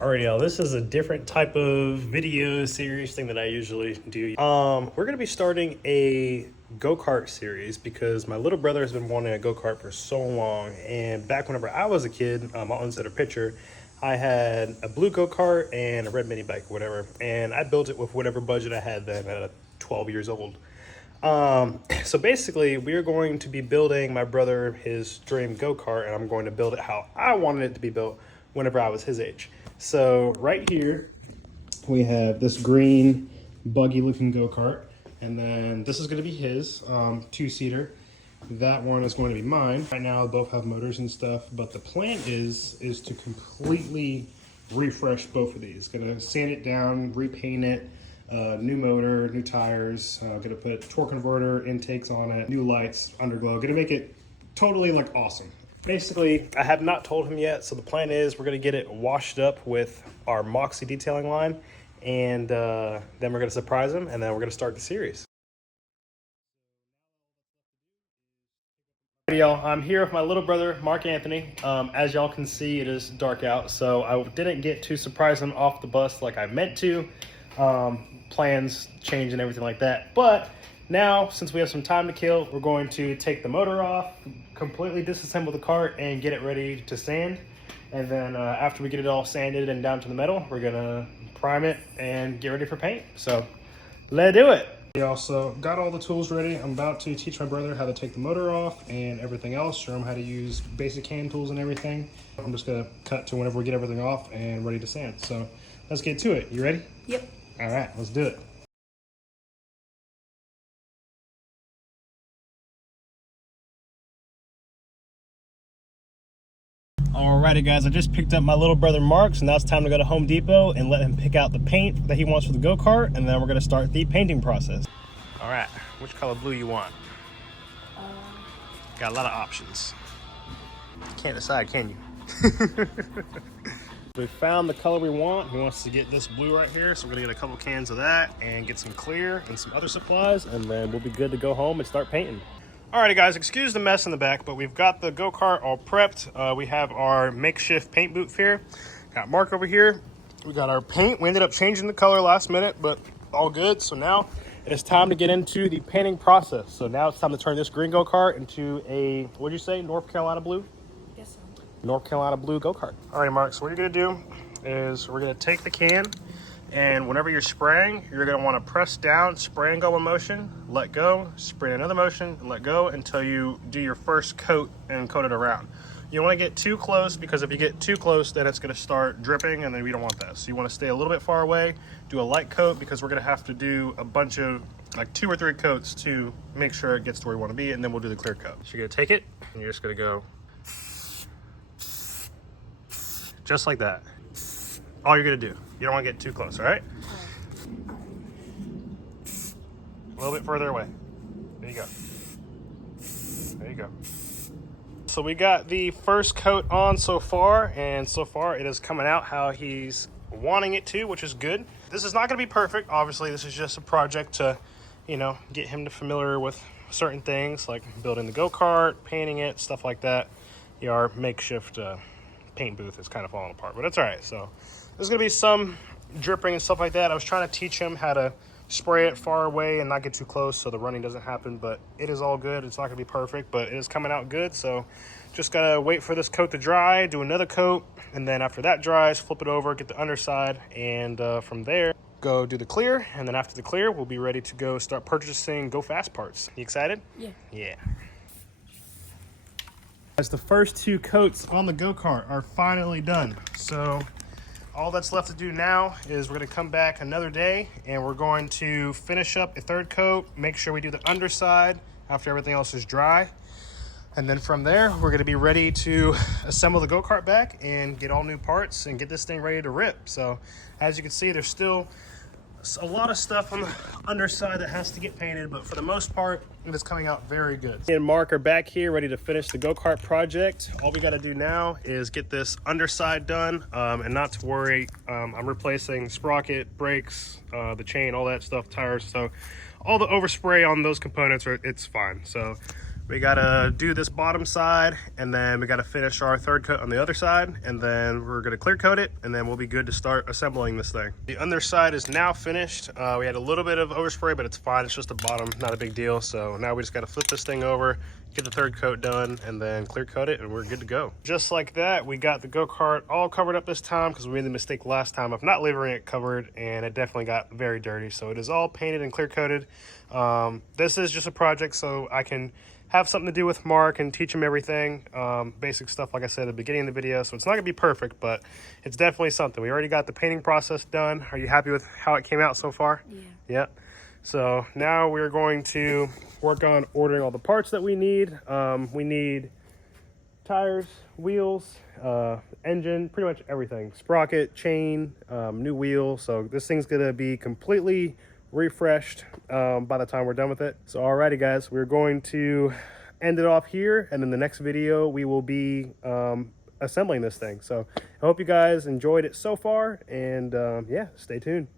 Alright, y'all, this is a different type of video series thing that I usually do. We're gonna be starting a go-kart series because my little brother has been wanting a go-kart for so long, and back whenever I was a kid, I'll insert a picture. I had a blue go-kart and a red mini bike or whatever, and I built it with whatever budget I had then at 12 years old. So basically we are going to be building my brother his dream go-kart, and I'm going to build it how I wanted it to be built whenever I was his age. So right here we have this green buggy looking go-kart, and then this is going to be his two-seater. That one is going to be mine. Right now they both have motors and stuff, but the plan is to completely refresh both of these. Gonna sand it down, repaint it, new motor, new tires, gonna put torque converter intakes on it, new lights, underglow, gonna make it totally like awesome. Basically, I have not told him yet, so the plan is we're gonna get it washed up with our Moxie detailing line, and then we're gonna surprise him, and then we're gonna start the series. Hey y'all, I'm here with my little brother, Mark Anthony. As y'all can see, it is dark out, so I didn't get to surprise him off the bus like I meant to. Plans change and everything like that, but now, since we have some time to kill, we're going to take the motor off, completely disassemble the cart, and get it ready to sand. And then after we get it all sanded and down to the metal, we're gonna prime it and get ready for paint. So let's do it. We also got all the tools ready. I'm about to teach my brother how to take the motor off and everything else, show him how to use basic hand tools and everything. I'm just gonna cut to whenever we get everything off and ready to sand. So let's get to it. You ready? Yep. All right, let's do it. Alrighty guys, I just picked up my little brother Mark, so now it's time to go to Home Depot and let him pick out the paint that he wants for the go-kart, and then we're gonna start the painting process. Alright, which color blue you want? Got a lot of options. Can't decide, can you? We found the color we want. He wants to get this blue right here, so we're gonna get a couple cans of that and get some clear and some other supplies, and then we'll be good to go home and start painting. Alrighty guys, excuse the mess in the back, but we've got the go-kart all prepped. We have our makeshift paint booth here. Got Mark over here. We got our paint. We ended up changing the color last minute, but all good. So now it is time to get into the painting process. So now it's time to turn this green go-kart into a, what'd you say, North Carolina blue? Yes, sir. North Carolina blue go-kart. Alrighty Mark, so what you're gonna do is we're gonna take the can, and whenever you're spraying, you're gonna wanna press down, spray and go in motion, let go, spray another motion, and let go until you do your first coat and coat it around. You don't wanna get too close, because if you get too close, then it's gonna start dripping, and then we don't want that. So you wanna stay a little bit far away, do a light coat, because we're gonna have to do a bunch of, like 2 or 3 coats to make sure it gets to where you wanna be, and then we'll do the clear coat. So you're gonna take it, and you're just gonna go, just like that. All you're gonna do. You don't want to get too close, all right? A little bit further away. There you go. There you go. So we got the first coat on so far, and so far it is coming out how he's wanting it to, which is good. This is not going to be perfect. Obviously, this is just a project to, you know, get him to familiar with certain things, like building the go-kart, painting it, stuff like that. Our makeshift paint booth is kind of falling apart, but it's all right. So there's gonna be some dripping and stuff like that. I was trying to teach him how to spray it far away and not get too close so the running doesn't happen, but it is all good. It's not gonna be perfect, but it is coming out good. So just gotta wait for this coat to dry, do another coat, and then after that dries, flip it over, get the underside, and from there, go do the clear. And then after the clear, we'll be ready to go start purchasing Go Fast parts. You excited? Yeah. Yeah. As the first 2 coats on the go-kart are finally done. So all that's left to do now is we're gonna come back another day, and we're going to finish up a 3rd coat, make sure we do the underside after everything else is dry. And then from there, we're gonna be ready to assemble the go-kart back and get all new parts and get this thing ready to rip. So as you can see, there's still a lot of stuff on the underside that has to get painted, but for the most part, it is coming out very good. Me and Mark are back here ready to finish the Go Kart project. All we got to do now is get this underside done, and not to worry. I'm replacing sprocket, brakes, the chain, all that stuff, tires. So all the overspray on those components, it's fine. So We gotta do this bottom side, and then we gotta finish our third coat on the other side, and then we're gonna clear coat it, and then we'll be good to start assembling this thing. The underside is now finished. We had a little bit of overspray, but it's fine. It's just the bottom, not a big deal. So now we just gotta flip this thing over, get the third coat done, and then clear coat it, and we're good to go. Just like that, we got the go-kart all covered up this time because we made the mistake last time of not leaving it covered, and it definitely got very dirty. So it is all painted and clear coated. This is just a project so I can have something to do with Mark and teach him everything. Basic stuff, like I said at the beginning of the video. So it's not gonna be perfect, but it's definitely something. We already got the painting process done. Are you happy with how it came out so far? Yeah. Yeah. So now we're going to work on ordering all the parts that we need. We need tires, wheels, engine, pretty much everything. Sprocket, chain, new wheel. So this thing's gonna be completely refreshed by the time we're done with it. So alrighty guys, we're going to end it off here, and in the next video we will be assembling this thing. So I hope you guys enjoyed it so far, and yeah, stay tuned.